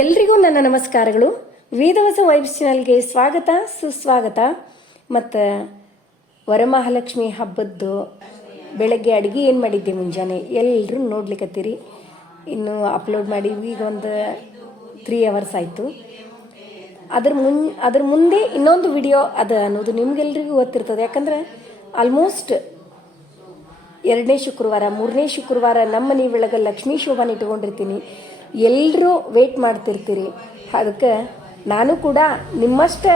ಎಲ್ರಿಗೂ ನನ್ನ ನಮಸ್ಕಾರಗಳು. ವೇದವಸ ವೈಬ್ಸ್ ಚಾನಲ್ಗೆ ಸ್ವಾಗತ, ಸುಸ್ವಾಗತ. ಮತ್ತು ವರಮಹಾಲಕ್ಷ್ಮಿ ಹಬ್ಬದ್ದು ಬೆಳಗ್ಗೆ ಅಡುಗೆ ಏನು ಮಾಡಿದ್ದೆ ಮುಂಜಾನೆ? ಎಲ್ಲರೂ ನೋಡ್ಲಿಕ್ಕತ್ತೀರಿ ಇನ್ನು ಅಪ್ಲೋಡ್ ಮಾಡಿ ಈಗ ಒಂದು ತ್ರೀ ಅವರ್ಸ್ ಆಯಿತು. ಅದ್ರ ಮುನ್, ಅದ್ರ ಮುಂದೆ ಇನ್ನೊಂದು ವಿಡಿಯೋ ಅದ ಅನ್ನೋದು ನಿಮ್ಗೆಲ್ರಿಗೂ ಗೊತ್ತಿರ್ತದೆ. ಯಾಕಂದ್ರೆ ಆಲ್ಮೋಸ್ಟ್ ಎರಡನೇ ಶುಕ್ರವಾರ, ಮೂರನೇ ಶುಕ್ರವಾರ ನಮ್ಮ ಮನೆ ಒಳಗೆ ಲಕ್ಷ್ಮೀ ಶೋಭಾನ ಇಟ್ಕೊಂಡಿರ್ತೀನಿ. ಎಲ್ಲರೂ ವೆಯ್ಟ್ ಮಾಡ್ತಿರ್ತೀರಿ. ಅದಕ್ಕೆ ನಾನು ಕೂಡ ನಿಮ್ಮಷ್ಟೇ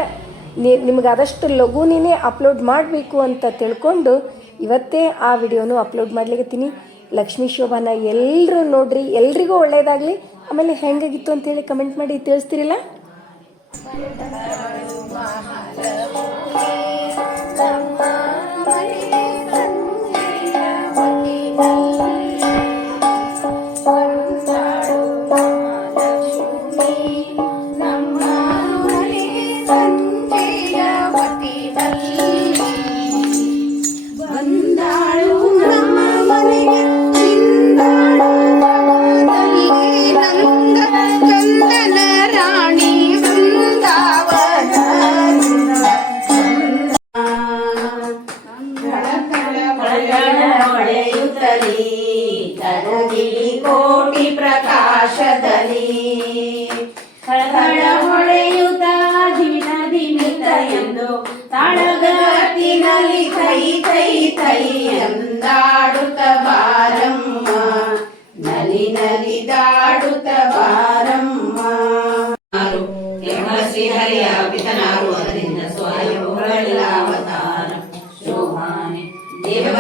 ನಿಮ್ಗೆ ಆದಷ್ಟು ಲಘುನೇ ಅಪ್ಲೋಡ್ ಮಾಡಬೇಕು ಅಂತ ತಿಳ್ಕೊಂಡು ಇವತ್ತೇ ಆ ವಿಡಿಯೋನು ಅಪ್ಲೋಡ್ ಮಾಡ್ಲಿಕ್ಕೆ ಲಕ್ಷ್ಮೀ ಶೋಭಾನ ಎಲ್ಲರೂ ನೋಡ್ರಿ, ಎಲ್ರಿಗೂ ಒಳ್ಳೇದಾಗಲಿ. ಆಮೇಲೆ ಹೆಂಗಾಗಿತ್ತು ಅಂತೇಳಿ ಕಮೆಂಟ್ ಮಾಡಿ ತಿಳಿಸ್ತೀರಿಲ್ಲ?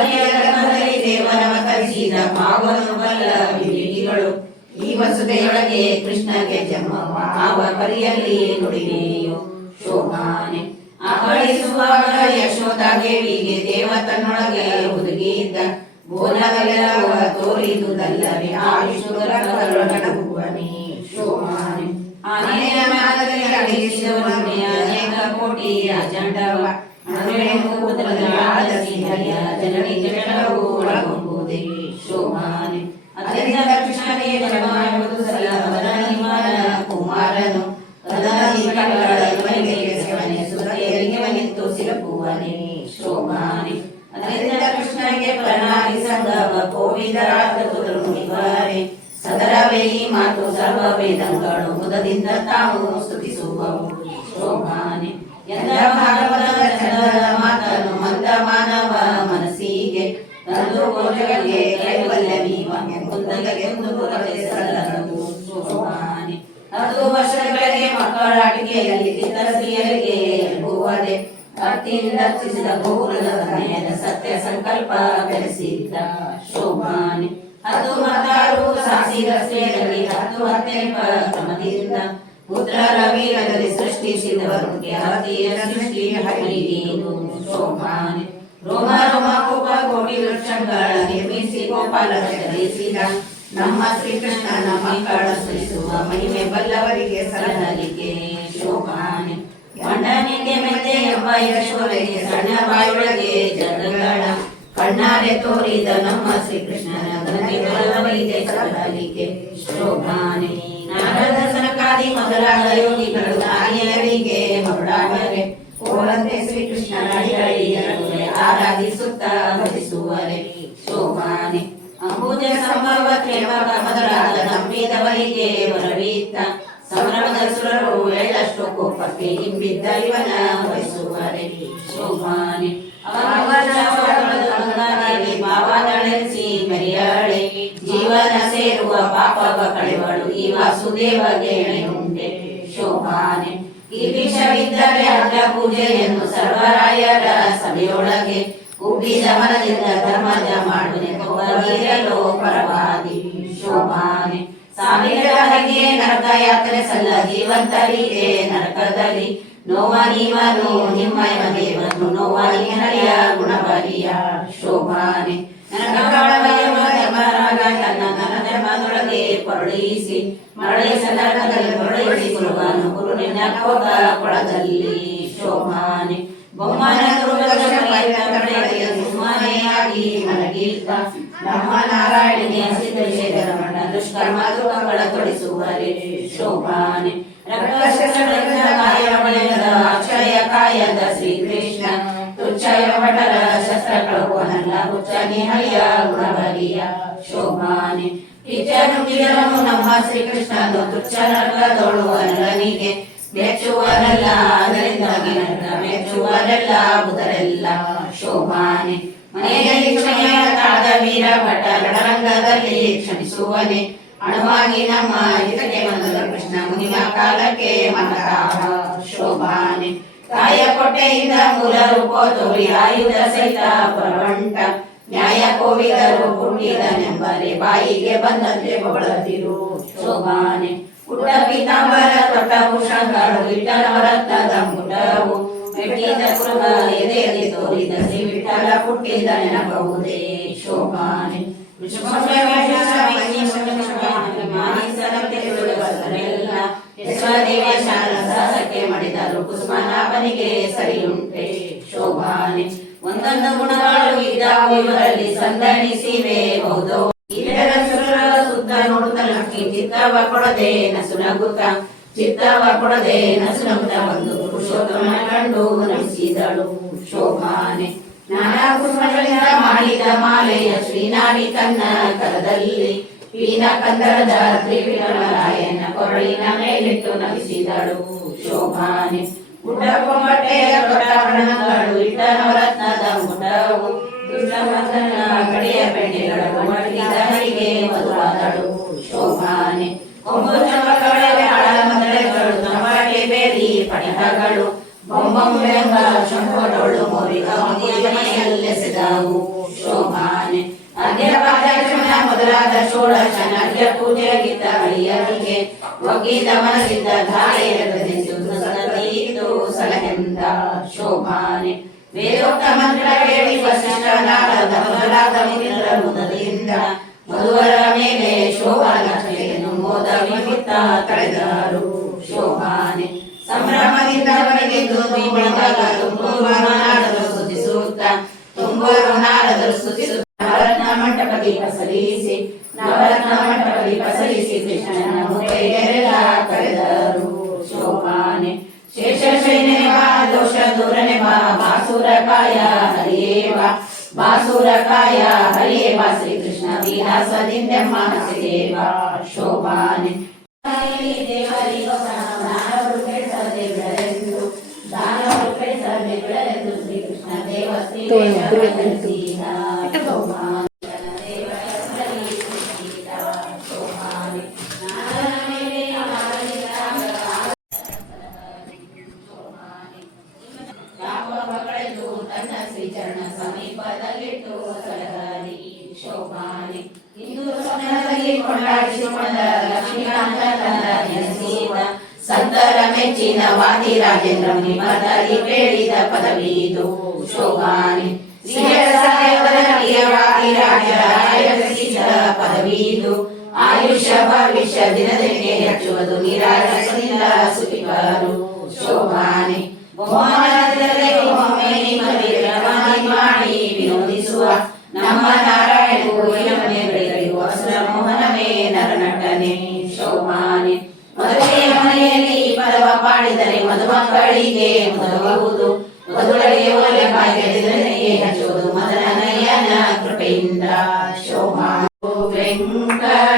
ದೇವರಿಯ ಗರ್ಭದಲ್ಲಿ ದೇವರವತರಿಸಿದ ಪಾವನ ಬಲ್ಲ ಈ ವಸುದೆಯೊಳಗೆ ಕೃಷ್ಣಗೆ ಜನ್ಮವ ಆವ ಪರಿಯಲ್ಲಿ ನುಡಿನೇಯು ಶೋಭಾನೆ. ಅಹಳಿಸುವಾಗ ಯಶೋಧ ದೇವಿಗೆ ದೇವ ತನ್ನೊಳಗೆ ಹುದುಗಿದ್ದ ಬೋನಗಲೆರವ ತೋರಿದುದಲ್ಲವೇ ಆಯುಷುರೊಳಗಣಗುವನೇ ಶೋಭಾನೆ. ಆನೆಯ ಅಳಿಸಿದವನೇ ಅನೇಕ ಕೋಟಿ ಅಜಂಡವ. ಜನನಿ ಜಡವು ಒಳಗೊಂಬುದೇ ಶೋಭಾನೆ ಅದರಿಂದ ಕೃಷ್ಣನೇ ಜನ್ಮ ಎಂಬುದು ಸಲ್ಲ ಅವನ ನಿಮಾನ ಕುಮಾರನು ಕದನಿ ಕಡಗಳ ಮನೆಗೆ ಸೇವನೆ ಸುರತೆಯರಿಗೆ ಮನಿತ್ತು ಸಿಲುಕುವನೇ ಶೋಭಾನೆ ಅದರಿಂದ ಕೃಷ್ಣನಿಗೆ ಪ್ರಣಾಳಿ ಸಂಗಮ ಕೋವಿದರಾದ ಕುದರು ಮುನಿವಾರೆ ಸದರವೇ ಈ ಮಾತು ಸರ್ವ ವೇದಗಳು ಮುದದಿಂದ ತಾವು ಸ್ತುತಿಸುವವು ಶೋಭಾನೆ ಎಲ್ಲ ಭಾಗವತದ ಚಂದದ ಮಾತನ್ನು ಮಂದ ಮಾನವ ಮನಸ್ಸಿಗೆ ತಂದು ಗೋಜಗಳಿಗೆ ಕೈವಲ್ಯವೀವ ಕುಂದಗೆಂದು ಸಲ್ಲದು ಹತ್ತು ವರ್ಷಗಳಿಗೆ ಚಿತ್ತರಸಿಯರಿಗೆ ರಚಿಸಿದ ಗೋಕುಲದ ಕನ್ಯೆಯ ಸತ್ಯ ಸಂಕಲ್ಪ ಬೆಳೆಸಿದ್ದ ಶೋಭಾನೆ ಅದು ಮತ್ತಾರು ಸಾಸಿ ರಸ್ತೆಯಲ್ಲಿ ಹತ್ತು ಹತ್ತೆಂಬ ಕ್ರಮದಿಂದ ಪುತ್ರರ ಸೃಷ್ಟಿಸಿದವರು ಹತಿಯ ಸೃಷ್ಟಿ ಹರಿಗೇನು ಶೋಭಾನೆ ರೋಮ ರೋಮ ಕೋಪ ಕೋಟಿ ವೃಕ್ಷಗಳ ನಿರ್ಮಿಸಿ ಗೋಪಾಲ ಧರಿಸಿದ ನಮ್ಮ ಶ್ರೀಕೃಷ್ಣನ ಮಂಗಳ ಶ್ರೀಸುವ ಮಹಿಮೆ ಬಲ್ಲವರಿಗೆ ಸಲಹಲಿಕೆ ಶೋಭಾನೆ. ಮಂಡನಿಗೆ ಮೆಲ್ಲೆ ಎಂಬ ಯಶೋರಿಗೆ ಸಣ್ಣ ಬಾಯೊಳಗೆ ಜನಗಳ ಕಣ್ಣಾರೆ ತೋರಿದ ನಮ್ಮ ಶ್ರೀಕೃಷ್ಣನ ಘನತೆ ಬಲ್ಲವರಿಗೆ ಸಲಹಲಿಕೆ ಶೋಭಾನೆ. ಸನಕಾದಿ ಮೊದಲಾದ ಯೋಗಿಗಳು ನಾರಿಯರಿಗೆ ಹೊರಡಾಡರೆ ಕೋರಂತೆ ಶ್ರೀಕೃಷ್ಣನ ಅಡಿಗಳಿಗೆ ಆರಾಧಿಸುತ್ತ ಭಜಿಸುವರೆ ಶೋಭಾನೆ ಅಂಬುಜ ಸಂಭವ ತ್ರೇಮಕ ಮೊದಲಾದ ನಂಬಿದವರಿಗೆ ವರವೀತ ಸಂಭ್ರಮದ ಸುರರು ಎಳ್ಳಷ್ಟು ಕೋಪಕ್ಕೆ ಹಿಂಬಿದ್ದ ಇವನ ವಹಿಸುವರೆ ಶೋಭಾನೆ ಅವನ ಜೀವನ ಸೇರುವ ಪಾಪವ ಕಳೆವಳು ಈ ವಾಸುದೇವಗೆ ಉಂಟೆ ಶೋಭಾನೆ. ಈ ವಿಷವಿದ್ದರೆ ಅಗ್ರ ಪೂಜೆಯನ್ನು ಸರ್ವರಾಯರ ಸಭೆಯೊಳಗೆ ಉಬ್ಬಿ ಮನದಿಂದ ಧರ್ಮಜ ಮಾಡುವೆನು ಪರವಾದಿ ಶೋಭಾನೆ ಸಾವಿರ ನರಕ ಯಾತ್ರೆ ಸಲ್ಲ ಜೀವಂತರಿಗೆ ನರಕದಲ್ಲಿ ನೋವ ನೀವನು ನಿಮ್ಮ ದೇವನು. ನೋವ ಹರಿಯ ಗುಣಬಲಿಯ ಶೋಭಾನೆ. ನರಕ ಧರ್ಮದೊಳಗೆ ಮರಳಿ ನರಕದಲ್ಲಿ ಪರಳಿಸಿ ಗುರುವನು ಕೋಗ ಕೊಳದಲ್ಲಿ ಶೋಭಾನೆ. ಬೊಮ್ಮನ ಸುಮ್ಮನೆಯಾಗಿ ಮಲಗಿದ್ದ ನಮ್ಮ ನಾರಾಯಣಿಗೆ ಸಿದ್ಧಶೇಖರ ಮಠದ ದುಷ್ಕರ್ಮ ದುಃಖಗಳ ತೊಡಿಸುವರೆ ಶೋಭಾನೆ. ಅಕ್ಷಯ ಕಾಯದ ಶ್ರೀಕೃಷ್ಣ, ತುಚ್ಛಯ ಹುಚ್ಚ ನಿಹಯ ಗುಣಬಲಿಯ ಶೋಭಾನೆ. ಕಿಚ್ಚನು ಕಿರನು ನಮ್ಮ ಶ್ರೀಕೃಷ್ಣನು ತುಚ್ಛ ನರಕದೊಳುವನನಿಗೆ ಮೆಚ್ಚುವರೆಲ್ಲ ಅದರಿಂದಾಗಿ ನನ್ನ ಮೆಚ್ಚುವರೆಲ್ಲ ಬುದರೆಲ್ಲ ಶೋಭಾನೆ, ಮನೆಯಲ್ಲಿ ಕ್ಷಮೆಯಾದ ವೀರ ಭಟ ರಣರಂಗದಲ್ಲಿ ಕ್ಷಮಿಸುವನೆ. ಅಣುವಾಗಿ ನಮ್ಮ ಹಿತಕ್ಕೆ ಬಂದದ ಕೃಷ್ಣ ಮುನಿಮ ಕಾಲಕ್ಕೆ ಮನರ ಶೋಭಾನೆ ತಾಯ ಕೊಟ್ಟೆಯಿಂದ ಮೂಲ ರೂಪ ತೋರಿ ಆಯುಧ ಸಹಿತ ಪರವಂಟ. ನ್ಯಾಯ ಕೋವಿದರು ಕುಂಡಿದನೆಂಬರೆ ಬಾಯಿಗೆ ಬಂದಂತೆ ಹೊಗಳದಿರು. ಶೋಭಾನೆ, ಪುಟ್ಟ ಪೀತಾಂಬರ ತೊಟ್ಟ ವಿಠಲ ರತ್ನದ ಮುಟವು ಮೆಟ್ಟಿದ ಕೃಪ ಎದೆಯಲ್ಲಿ ತೋರಿದ ಶ್ರೀ ವಿಠಲ ಪುಟ್ಟಿದ ನೆನಬಹುದೇ ಶೋಭಾನೆ ಮಾಡಿದರು ಸರಿಯುಂಟೆ. ಶೋಭಾನೆ ಒಂದೊಂದು ಗುಣಗಳು ಇದ್ದಾವು, ಇವರಲ್ಲಿ ಸಂದಣಿಸಿವೆ ಹೌದು ಇದರ ಸುರರ ಸುತ್ತ ನೋಡುತ್ತ ಲಕ್ಷ್ಮಿ ಚಿತ್ತವ ಕೊಡದೆ ನಸುನಗುತ್ತ, ಚಿತ್ತವ ಕೊಡದೆ ನಸುನಗುತ್ತ ಒಂದು ಪುರುಷೋತ್ತಮ ಕಂಡು ನಮಿಸಿದಳು ಶೋಭಾನೆ. ನಾನಾ ಕುಸುಮಗಳಿಂದ ಮಾಡಿದ ಮಾಲೆಯ ಶ್ರೀನಾರಿ ತನ್ನ ಕರದಲ್ಲಿ ಪೀನ ಕಂದರದ ತ್ರಿವಿರಮರಾಯನ ಕೊರಳಿನ ಮೇಲಿಟ್ಟು ನಮಿಸಿದಳು ಶೋಭಾನೆ. ಪುಟ್ಟ ಕೊಂಬಟ್ಟೆಯ ದೊಡ್ಡಾಭರಣಗಳು ಇಟ್ಟನವರತ್ನದ ಮುಟವು ದುಷ್ಟಮಂದನ ಕಡೆಯ ಬೆಣ್ಣೆಗಳು ಮಡಿದವರಿಗೆ ಮಧುವಾದಳು ಶೋಭಾನೆ ಕೊಂಬು ಚಮಕಗಳ ಮದಳೆಗಳು ನವಾಟೆ ಬೇರಿ ಪಡಿಹಗಳು ಬೊಂಬೊಂಬೆಂಬ ಸಲಹೆಂದ ಶೋಭಾನೆ. ವೇದೋಕ್ತ ಮಂತ್ರ ಕೇಳಿ ವಸಿಷ್ಠ ನಾರದ ಮೊದಲಾದ ಮುನಿಗಳ ಮುದಲಿಂದ ಮಧುವರ ಮೇಲೆ ಶೋಭಾಲಕ್ಷ್ಮಿಯನ್ನು ಮೋದ ವಿಮುಕ್ತ ತಳೆದರು ಶೋಭಾನೆ. ಸಂಭ್ರಮದಿಂದ ಬರೆದಿದ್ದು ಬೆಳಗಾಗ ತುಂಬುವ ನಾಡಲು ಸ್ತುತಿಸುತ್ತ ತುಂಬುವ ನಾಡಲು ಮಂಟಪ ದೀಪ सदिन्यमानसेवा शोभानि శ్రీకృష్ణ దేవ శ్రీ ರಾಜೇಂದ್ರ ಮುನಿಮದಲ್ಲಿ ಬೇಡಿದ ಪದವಿದು ಶೋಭಾನೆ ಶ್ರೀಯರ ಸಾಹೇಬರ ಪ್ರಿಯವಾದಿ ರಾಜರಾಯಸಿದ ಪದವಿದು ಆಯುಷ್ಯ ಭವಿಷ್ಯ ದಿನದಕ್ಕೆ ಹೆಚ್ಚುವುದು ನಿರಾಶದಿಂದ ಸುಖಿಬರು ಶೋಭಾನೆ ಬಹುಮಾನದಲ್ಲೇ ಮದುವಾಗುವುದು ಮದುಗಳಿಗೆ ಒಲೆ ಭಾಗ್ಯದಿಂದಲೇ ಹಚ್ಚುವುದು. ಮದನಯ್ಯನ ಕೃಪೆಯಿಂದ ಶೋಭಾ ವೆಂಕಟಗೆ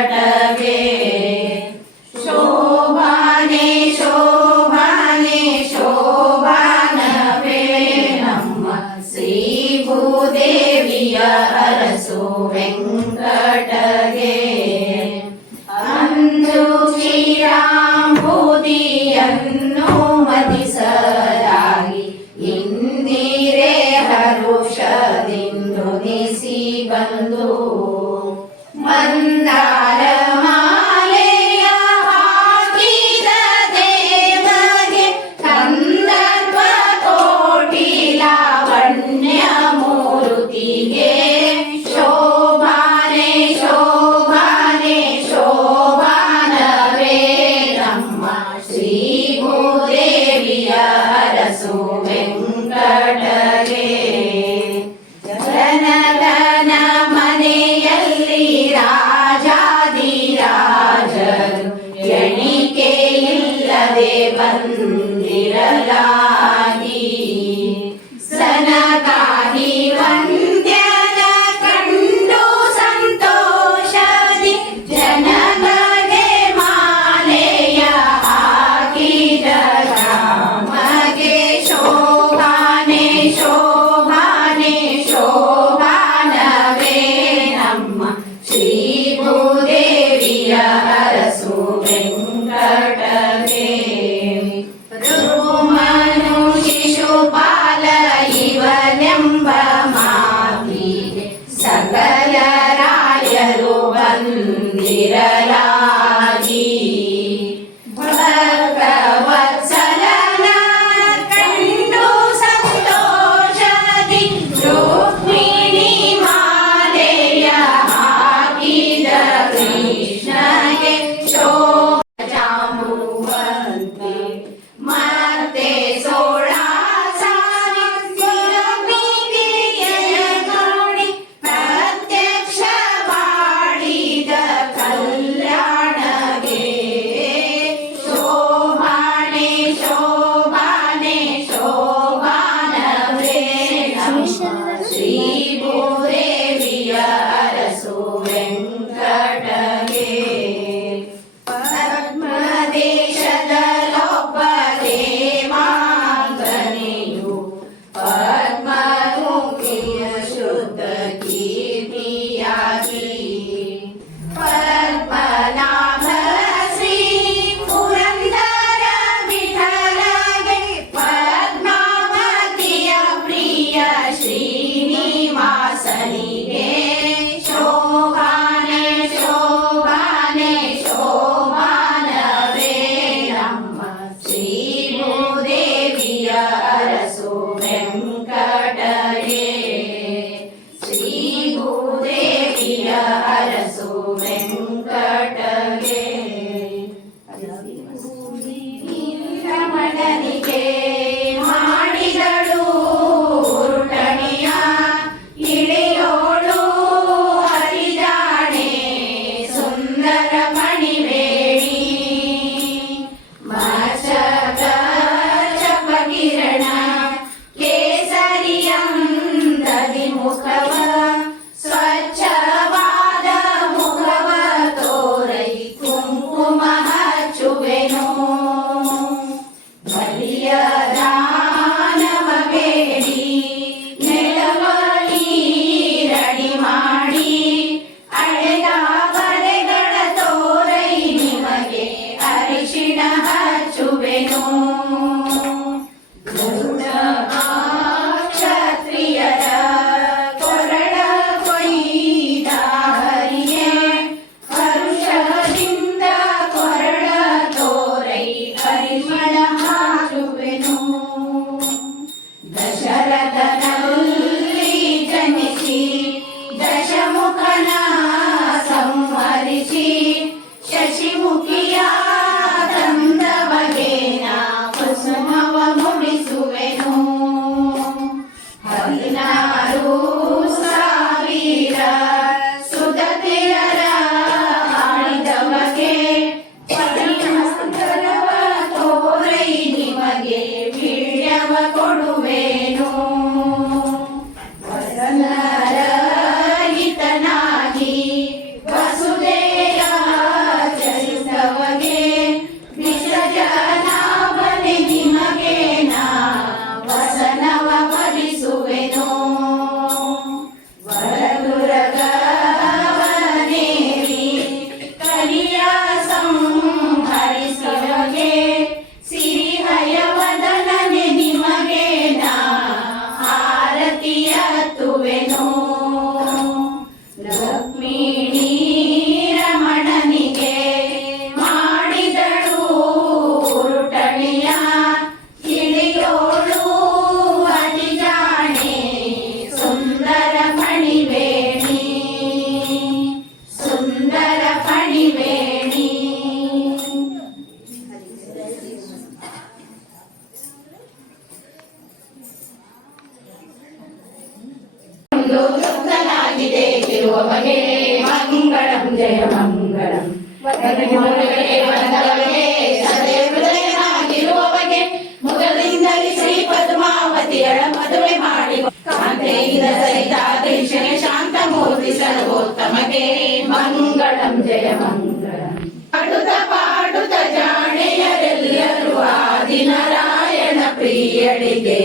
வந்திதே திருவமகே மங்களம் ஜெய மங்களம் வந்தவகே சதே திருவமகே முதಲಿಂದಲೇ ಶ್ರೀ ಪದ್ಮಾವತಿಯಳ ಮದುವೆ ಮಾಡಿ ಕಾಂತೆಯಿಂದ ಸಹಿತ ಕೃಷ್ಣನ ಶಾಂತಮೂರ್ತಿ ಸರ್ವೋತ್ತಮಗೆ ಮಂಗಳಂ ಜಯ ಮಂಗಳಂ. ಪಾಡುತ್ತ ಪಾಡುತ್ತ ಜಾಣೆಯರೆಲ್ಲರೂ ಆದಿನಾರಾಯಣ ಪ್ರಿಯಳಿಗೆ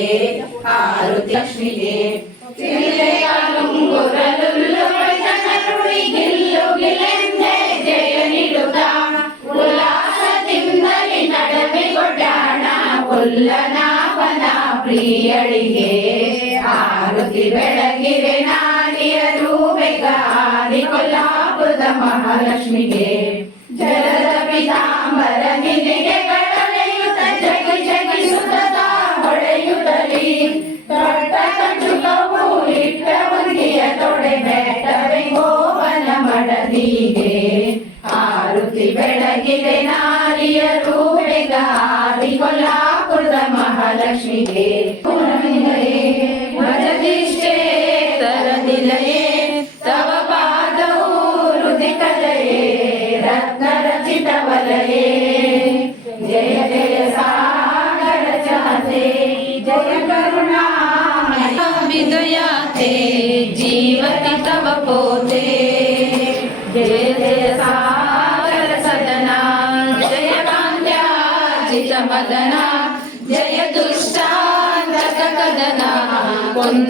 ಆರುತಿ ಲಕ್ಷ್ಮಿಗೆ ಮಹಾಲಕ್ಷ್ಮಿಗೆ ಜಲದ ಪಿತಾಂಬರ ನಿನಗೆ ಕಡಲೆಯುತ ಜಗಿ ಜಗಿಸುತ್ತ ಹೊಳೆಯುತ್ತಲಿ ದೊಡ್ಡ ಕಂಚುಕವು ಇಟ್ಟ ಒಂದಿಯ ತೊಡೆ ಬೆಟ್ಟವೆ ಗೋವನ ಮಡದಿಗೆ ಆರುತಿ ಬೆಳಗಿದೆ ನಾರಿಯರು ಬೆಗಾರಿ ಕೊಲ್ಲಾಪುರದ ಮಹಾಲಕ್ಷ್ಮಿಗೆ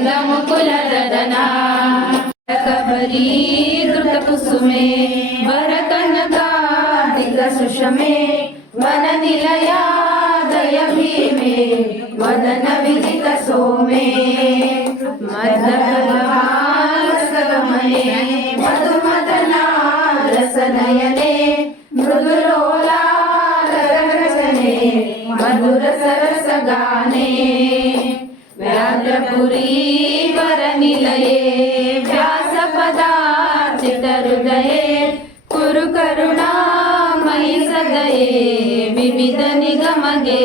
నందముకులరదనా కుసుమే వరకనకాదిక సుషమే వన నిలయాదయ భీమే వదన విదిత సోమే. మదగమనే మధుమదనారసనయనే మృదులోలారసనే మధుర సరస గానే त्रिपुरपुरी वरनिलये व्यासपदार्चितहृदये कुरु करुणामयि सदये विविधनिगमगे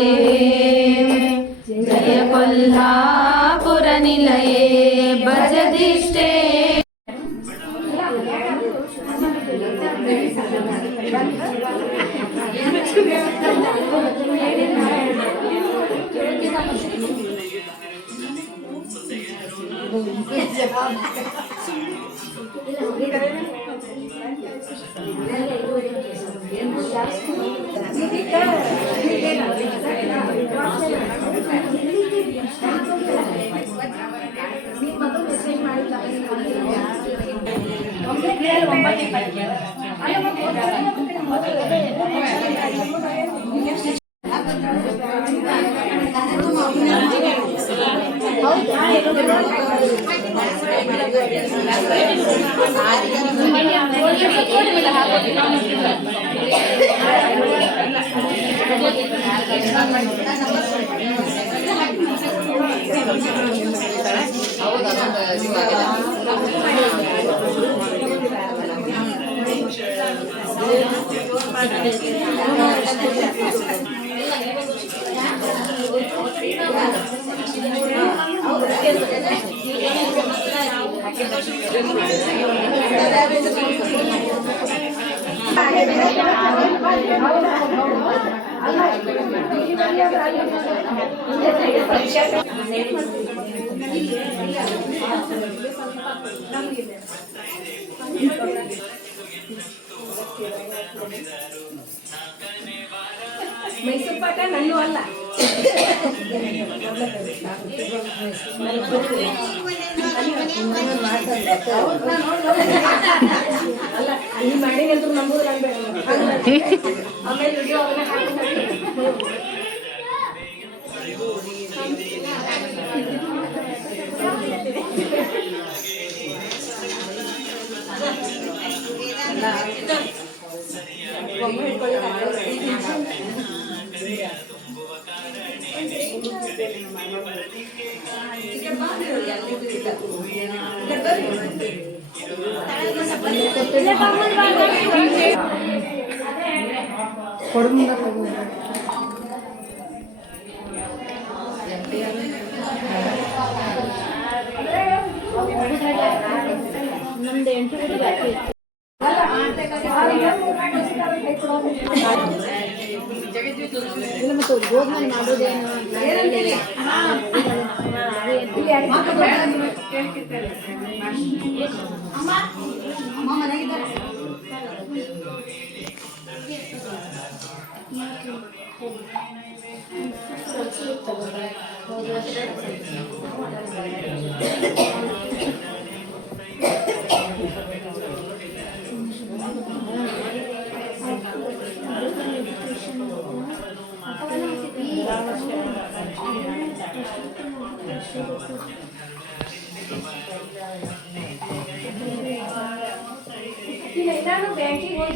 ಮೆಸೇಜ್ ಮೈಸೂರು ಬೇಕಾ ನನ್ನೂ ಅಲ್ಲ ಅಲ್ಲ ಅಲ್ಲಿ ಮಾಡಿದ್ರು ನಂಬುದ್ರ ಆಮೇಲೆ ವಿಡಿಯೋ ಅವನ್ನ ಹಾಕಿ ಕೊಡುಮಿಂದ ನಮ್ದು ಎಂಟು ಜಾಸ್ತಿ ಇಲ್ಲ ಮತ್ತೆ ಹೋದ್ಮೇಲೆ ಮಾಡೋದೇನು ಅಮ್ಮ ಮನೆಗಿದ್ದಾರೆ Thank you. এখানেও ব্যাংকে বই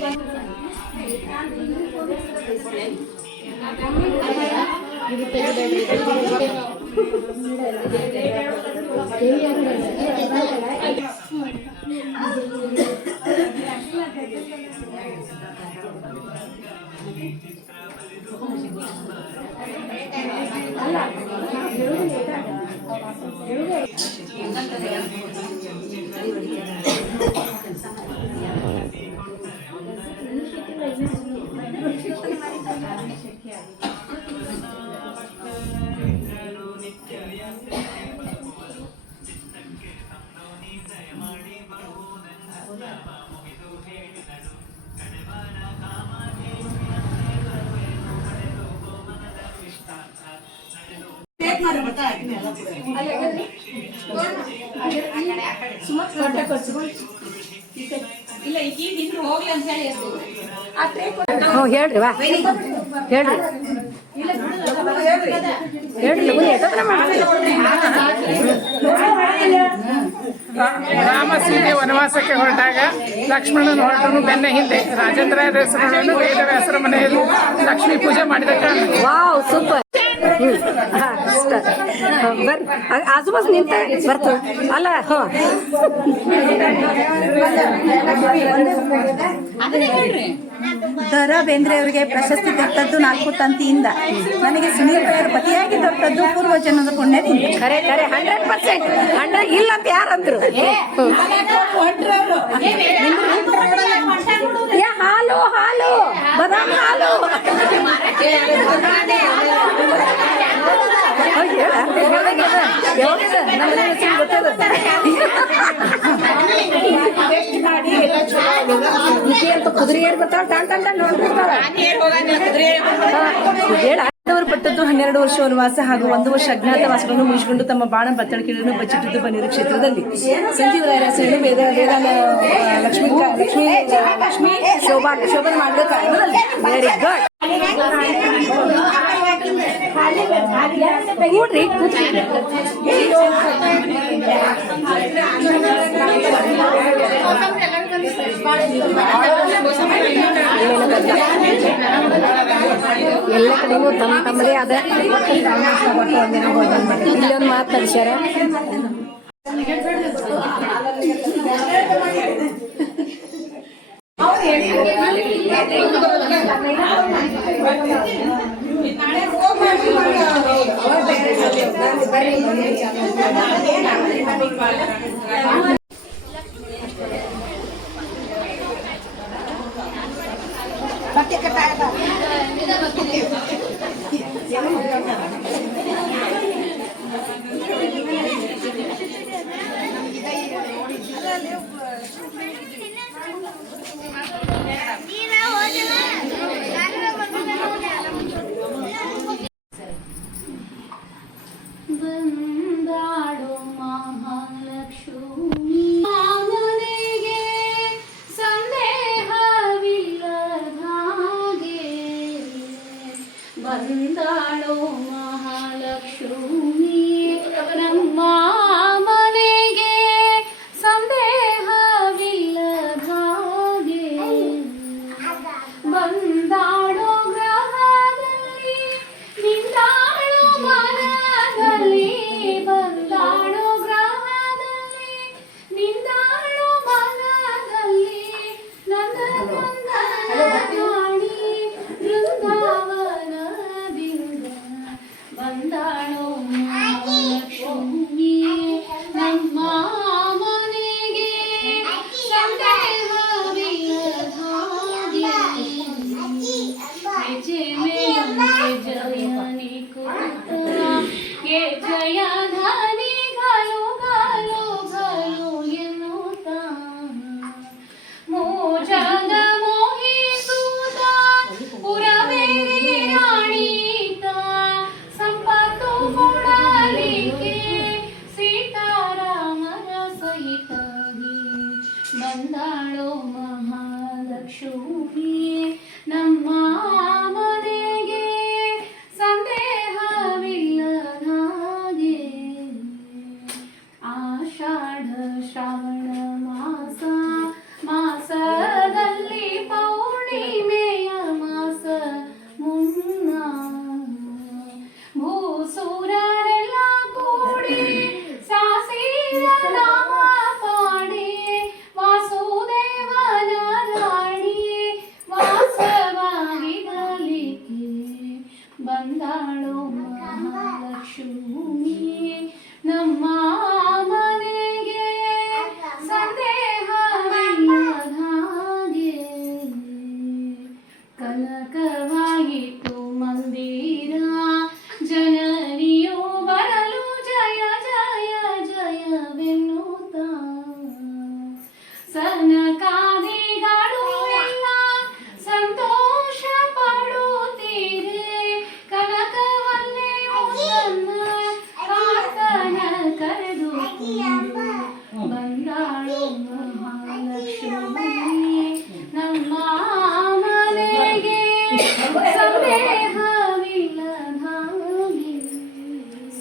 ಹ್ಞೂ ಹೇಳ್ರಿ ವಾ ಹೇಳ್ರಿ. ಹೇಳ್ರಿ ರಾಮ ಸೀತೆ ವನವಾಸಕ್ಕೆ ಹೊರಟಾಗ ಲಕ್ಷ್ಮಣನ ಹೊರಟನು ಬೆನ್ನ ಹಿಂದೆ. ರಾಜೇಂದ್ರ ಹೆಸರು ವೇದವ್ಯಾಸರ ಮನೆಯಲ್ಲಿ ಲಕ್ಷ್ಮೀ ಪೂಜೆ ಮಾಡಿದ ಕಾರಣ. Wow super. ಹ್ಮ್ ಹಾ ಇಷ್ಟ. ಬರ್ರಿ. ಆ- ಆಜುಬಾಜು ನಿಂತ ಬರ್ತ. ಅಲ್ಲ ಹ್ಞೂ ದರ ಬೇಂದ್ರೆ ಅವರಿಗೆ ಪ್ರಶಸ್ತಿ ದೊರೆತದ್ದು ನಾಲ್ಕು ತಂತಿಯಿಂದ. ನನಗೆ ಸುನೀಲ್ ಪೈಯರ್ ಪತಿಯಾಗಿ ದೊರೆತದ್ದು ಪೂರ್ವ ಜನ್ಮದ ಪುಣ್ಯದಿಂದ ಹಂಡ್ರೆಡ್ ಪರ್ಸೆಂಟ್ ಹಂಡ್ರೆಡ್ ಇಲ್ಲ ಅಂತ ಯಾರಂದ್ರು? ಏ ಹಾಲು ಹಾಲು ಬದಾಮ್ ಹಾಲು. ಪಟ್ಟದ್ದು ಹನ್ನೆರಡು ವರ್ಷ ವನವಾಸ ಹಾಗೂ ಒಂದು ವರ್ಷ ಅಜ್ಞಾತವಾಸಗಳನ್ನು ಮುಗಿಸಿಕೊಂಡು ತಮ್ಮ ಬಾಣ ಬತ್ತಳಿಕೆಗಳನ್ನು ಬಚ್ಚಿಟ್ಟಿದ್ದು ಬನ್ನಿರು ಕ್ಷೇತ್ರದಲ್ಲಿ ಸಂಜೀವ ರಾಯರಾಸಿಯನ್ನು ಲಕ್ಷ್ಮೀ ಲಕ್ಷ್ಮೀ ಶೋಭಾ ಶೋಭನ್ ಕಾರಣದಲ್ಲಿ ವೆರಿ ಗುಡ್ ಎಲ್ಲ ಕಡೆಗೂ ತಮ್ಮ ತಮ್ಮದೇ ಆದ ಇಲ್ಲೊಂದು ಮಾತಾಡ್ಸ್ಯಾರ പല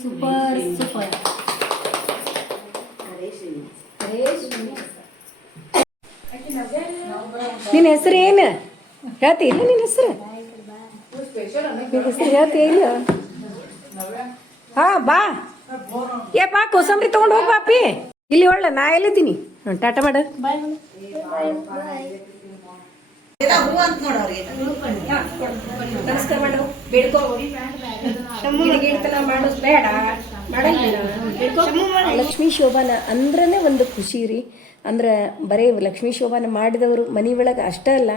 ಸೂಪರ್ ಸೂಪರ್ ನಿನ್ನ ಹೆಸರು ಏನು? ಹೇಳ್ತಿ ಇಲ್ಲ ನಿನ್ನ ಹೆಸರು? ಹೆಸರು ಹೇಳ್ತಿ ಇಲ್ಲ? ಹಾ ಬಾ. ಏ ಬಾ ಕೋಸಂಬರಿ ತಗೊಂಡು ಹೋಗ್ ಬಾಪಿ ಇಲ್ಲಿ ಒಳ್ಳೆ ನಾ ಎಲ್ಲಿದ್ದೀನಿ? ಟಾಟಾ ಮಾಡು. ನಮಸ್ಕಾರ ಮಾಡು. ಬೇಡ್ಕೋ. ಗಿಡಗಿಡತನ ಮಾಡೋದು ಬೇಡ. ಮಾಡಂಗಿಲ್ಲ. ಬೇಡ್ಕೋ. ಲಕ್ಷ್ಮೀ ಶೋಭಾನ ಅಂದ್ರನೇ ಒಂದು ಖುಷಿ ರೀ. ಅಂದ್ರೆ ಬರೀ ಲಕ್ಷ್ಮೀ ಶೋಭಾನ ಮಾಡಿದವರು ಮನಿ ಒಳಗೆ ಅಷ್ಟೇ ಅಲ್ಲ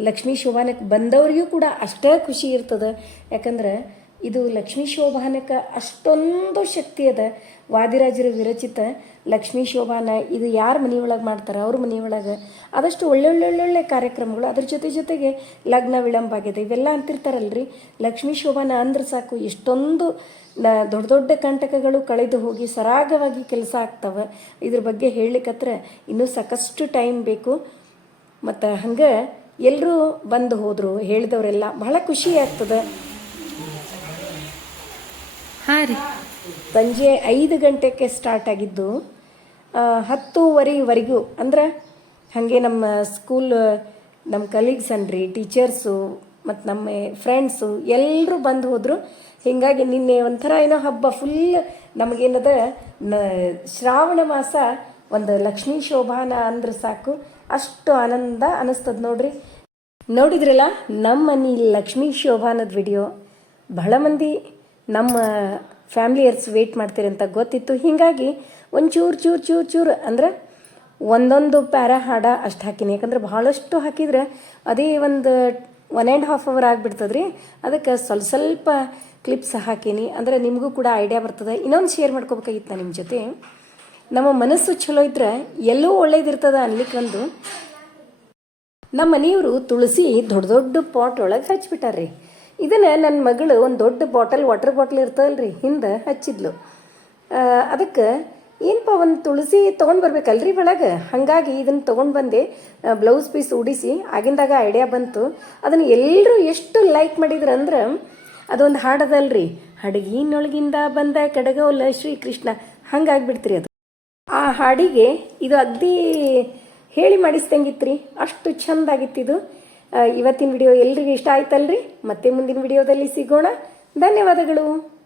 ಲಕ್ಷ್ಮೀ ಶೋಭಾನಕ್ಕೆ ಬಂದವರಿಗೂ ಕೂಡ ಅಷ್ಟೇ ಖುಷಿ ಇರ್ತದೆ. ಯಾಕಂದ್ರೆ ಇದು ಲಕ್ಷ್ಮೀ ಶೋಭಾನಕ್ಕೆ ಅಷ್ಟೊಂದು ಶಕ್ತಿ ಅದ. ವಾದಿರಾಜರ ವಿರಚಿತ ಲಕ್ಷ್ಮೀ ಶೋಭಾನ, ಇದು ಯಾರು ಮನೆಯೊಳಗೆ ಮಾಡ್ತಾರೆ? ಅವ್ರ ಮನೆಯೊಳಗೆ. ಆದಷ್ಟು ಒಳ್ಳೊಳ್ಳೆ ಒಳ್ಳೊಳ್ಳೆ ಕಾರ್ಯಕ್ರಮಗಳು ಅದ್ರ ಜೊತೆ ಜೊತೆಗೆ ಲಗ್ನ ವಿಳಂಬ ಆಗಿದೆ. ಇವೆಲ್ಲ ಅಂತಿರ್ತಾರಲ್ರಿ? ಲಕ್ಷ್ಮೀ ಶೋಭಾನ ಅಂದ್ರೆ ಸಾಕು. ಎಷ್ಟೊಂದು ದೊಡ್ಡ ದೊಡ್ಡ ಕಂಟಕಗಳು ಕಳೆದು ಹೋಗಿ ಸರಾಗವಾಗಿ ಕೆಲಸ ಆಗ್ತವೆ. ಇದ್ರ ಬಗ್ಗೆ ಹೇಳಲಿಕ್ಕತ್ರ ಇನ್ನೂ ಸಾಕಷ್ಟು ಟೈಮ್ ಬೇಕು. ಮತ್ತು ಹಂಗೆ ಎಲ್ಲರೂ ಬಂದು ಹೋದರು, ಹೇಳಿದವರೆಲ್ಲ. ಬಹಳ ಖುಷಿ ಆಗ್ತದೆ. ಹಾಂ ರೀ. ಸಂಜೆ ಐದು ಗಂಟೆಗೆ ಸ್ಟಾರ್ಟ್ ಆಗಿದ್ದು ಹತ್ತೂವರೆವರೆಗೂ, ಅಂದ್ರೆ ಹಾಗೆ ನಮ್ಮ ಸ್ಕೂಲ್ ನಮ್ಮ ಕಲೀಗ್ಸ್ ಅನ್ರಿ ಟೀಚರ್ಸು ಮತ್ತು ನಮ್ಮ ಫ್ರೆಂಡ್ಸು ಎಲ್ಲರೂ ಬಂದು ಹೋದರು. ಹೀಗಾಗಿ ನಿನ್ನೆ ಒಂಥರ ಏನೋ ಹಬ್ಬ ಫುಲ್ ನಮಗೇನದ, ನ, ಶ್ರಾವಣ ಮಾಸ ಒಂದು ಲಕ್ಷ್ಮೀ ಶೋಭಾನ ಅಂದ್ರೆ ಸಾಕು. ಅಷ್ಟು ಆನಂದ ಅನಿಸ್ತದ ನೋಡ್ರಿ. ನೋಡಿದ್ರಲ್ಲ, ನಮ್ಮ ಮನೆ ಲಕ್ಷ್ಮೀ ಶೋಭಾನದ ವಿಡಿಯೋ ಬಹಳ ಮಂದಿ ನಮ್ಮ ಫ್ಯಾಮ್ಲಿಯರ್ಸ್ ಮಾಡ್ತೀರಿ ಅಂತ ಗೊತ್ತಿತ್ತು. ಹೀಗಾಗಿ ಒಂಚೂರು ಚೂರು ಚೂರು ಚೂರು ಅಂದ್ರೆ ಒಂದೊಂದು ಪ್ಯಾರ ಹಾಡ ಅಷ್ಟು ಹಾಕಿನಿ. ಯಾಕಂದ್ರೆ ಭಾಳಷ್ಟು ಹಾಕಿದ್ರೆ ಅದೇ ಒಂದು ಒನ್ ಆ್ಯಂಡ್ ಹಾಫ್ ಅವರ್ ಆಗಿಬಿಡ್ತದ್ರಿ. ಅದಕ್ಕೆ ಸ್ವಲ್ಪ ಸ್ವಲ್ಪ ಕ್ಲಿಪ್ಸ್ ಹಾಕೀನಿ. ಅಂದ್ರೆ ನಿಮಗೂ ಕೂಡ ಐಡಿಯಾ ಬರ್ತದೆ. ಇನ್ನೊಂದು ಶೇರ್ ಮಾಡ್ಕೋಬೇಕಾಗಿತ್ತು ನಿಮ್ಮ ಜೊತೆ. ನಮ್ಮ ಮನಸ್ಸು ಚಲೋ ಇದ್ರೆ ಎಲ್ಲೂ ಒಳ್ಳೇದಿರ್ತದ ಅನ್ಲಿಕ್ಕೆ ಒಂದು ನಮ್ಮ ಮನೆಯವರು ತುಳಸಿ ದೊಡ್ಡ ದೊಡ್ಡ ಪಾಟ್ ಒಳಗೆ ಹಚ್ಬಿಟ್ಟಾರ್ರಿ. ಇದನ್ನ ನನ್ನ ಮಗಳು ಒಂದು ದೊಡ್ಡ ಬಾಟಲ್ ವಾಟರ್ ಬಾಟಲ್ ರೀ ಹಿಂದೆ ಹಚ್ಚಿದ್ಲು. ಅದಕ್ಕೆ ಏನಪ್ಪ ಒಂದು ತುಳಸಿ ತೊಗೊಂಡು ಬರ್ಬೇಕಲ್ರಿ ಒಳಗೆ ಹಾಗಾಗಿ ಇದನ್ನು ತೊಗೊಂಡು ಬಂದೆ ಬ್ಲೌಸ್ ಪೀಸ್ ಉಡಿಸಿ ಆಗಿಂದಾಗ ಐಡಿಯಾ ಬಂತು. ಅದನ್ನು ಎಲ್ಲರೂ ಎಷ್ಟು ಲೈಕ್ ಮಾಡಿದ್ರು ಅಂದ್ರೆ ಅದೊಂದು ಹಾಡದಲ್ರಿ, ಹಡಗಿನೊಳಗಿಂದ ಬಂದ ಕಡಗೌಲ ಶ್ರೀಕೃಷ್ಣ ಹಂಗಾಗ್ಬಿಡ್ತ್ರಿ ಅದು. ಆ ಹಾಡಿಗೆ ಇದು ಅಗ್ದಿ ಹೇಳಿ ಮಾಡಿಸ್ದಂಗಿತ್ರಿ, ಅಷ್ಟು ಚಂದಾಗಿತ್ತಿದು ಇವತ್ತಿನ ವಿಡಿಯೋ ಎಲ್ರಿಗೂ ಇಷ್ಟ ಆಯ್ತಲ್ರಿ? ಮತ್ತೆ ಮುಂದಿನ ವಿಡಿಯೋದಲ್ಲಿ ಸಿಗೋಣ. ಧನ್ಯವಾದಗಳು.